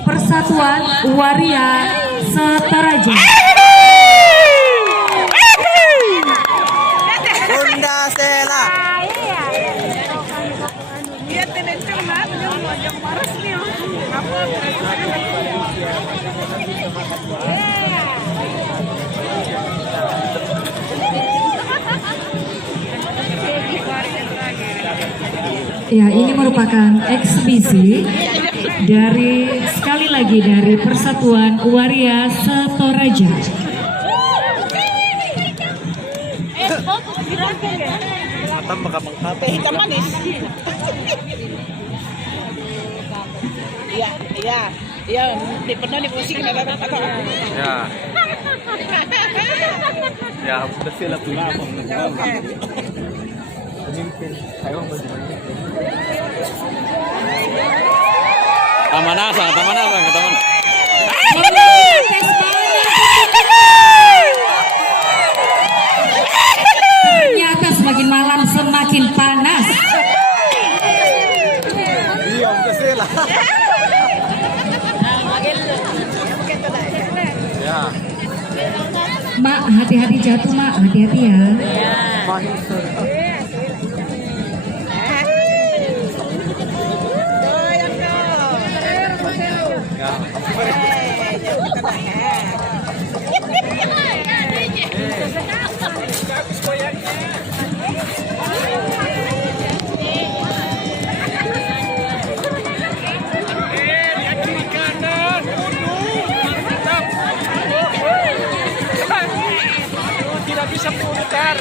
Persatuan Waria Setoraja. Bunda Stella. Ya, ini merupakan eksibisi dari sekali lagi dari Persatuan Waria Setoraja. Hitam manis. Iya, iya, iya. Di pernah di musik ada kata. Ya. Ya, udah sih lah punya. Pemimpin. Ayo taman asal, taman. Ternyata semakin malam semakin panas. Iya, udah sih lah. Ya. Mak, hati-hati jatuh, Mak. Hati-hati ya. Tidak bisa putar.